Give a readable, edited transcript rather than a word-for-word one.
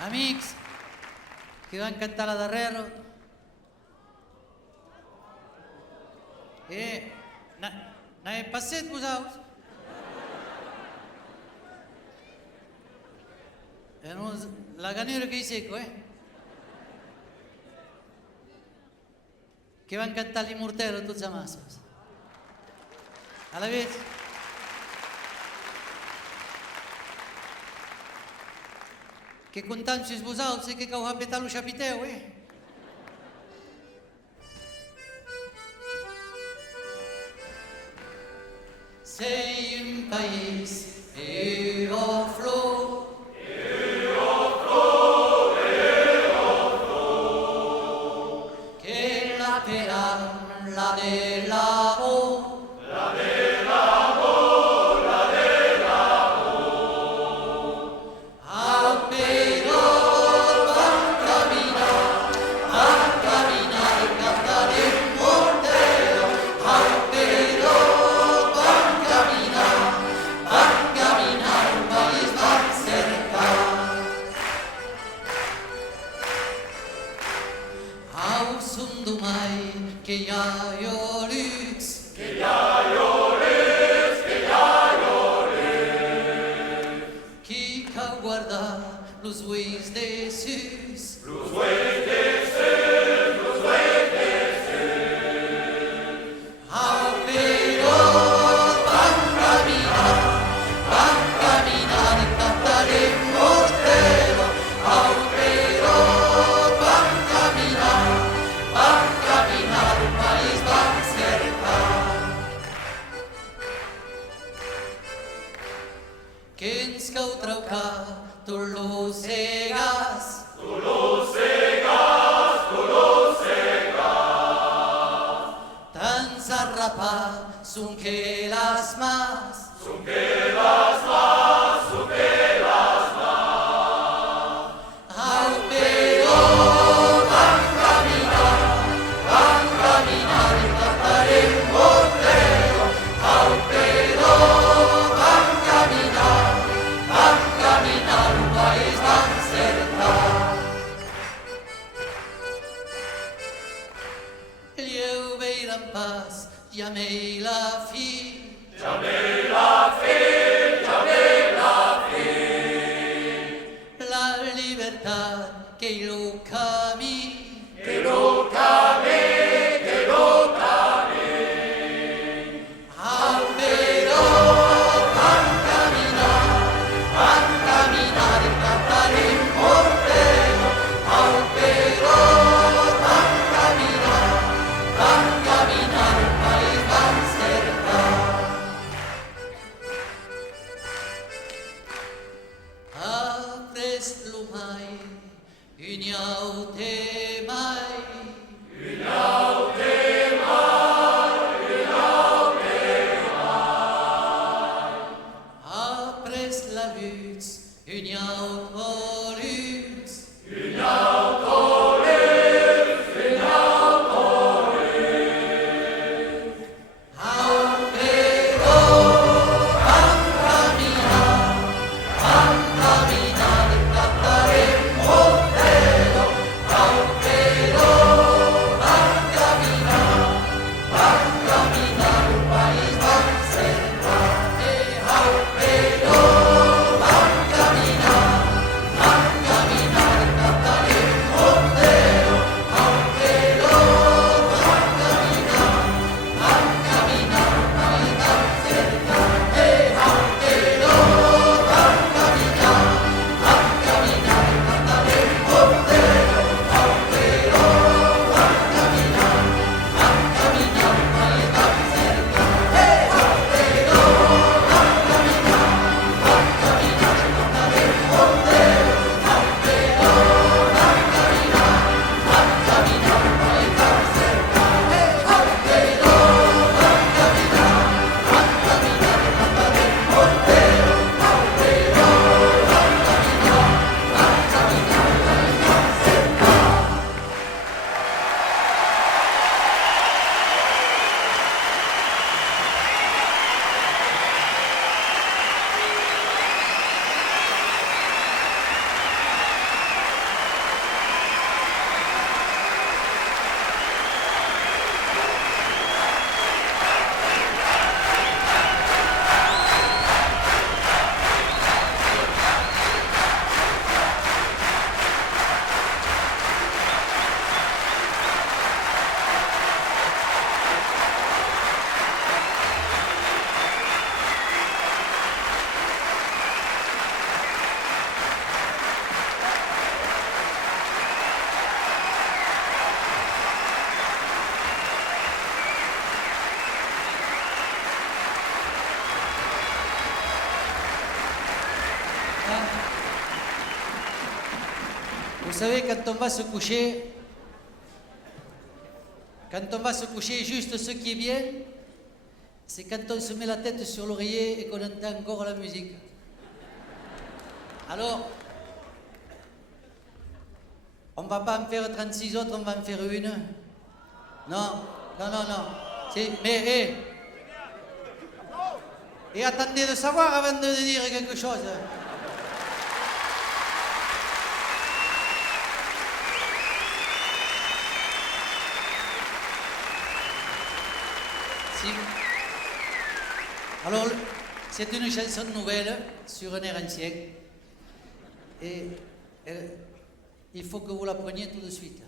Amics que van cantar la darrere. N'avez passet vosaltres? La ganera que hi seco, que van cantar l'immortel a tots a masses. A la vez. Que comptant sois vosaltres que heu apetat lo xapiteu, Sei un país euroflor, che la peran la dell'amor, que ya yo luz, qui ca guarda los uis de sus, au pero van caminar y cantar immortelo, au pero van caminar, un país van cercar. Que ens cau traucar tu lo cegas, tan zarrapar son que las más, au pero van caminar y cantar immortelo, au pero van caminar, un país van cercar. Lleu veiran pas, llamei la fi, la libertad que lo camí, au pero van caminar y cantar immortelo, au pero van caminar, un país van cercar. Apres lo mai, uniaute mai, apres la luz, uniaut volus, au pero van caminar y cantar immortelo, au Vous savez, quand on va se coucher, juste ce qui est bien, c'est quand on se met la tête sur l'oreiller et qu'on entend encore la musique. Alors, on ne va pas en faire 36 autres, on va en faire une. Non. Mais, et attendez de savoir avant de dire quelque chose. Si. Alors, c'est une chanson nouvelle sur un air ancien. Et il faut que vous la preniez tout de suite.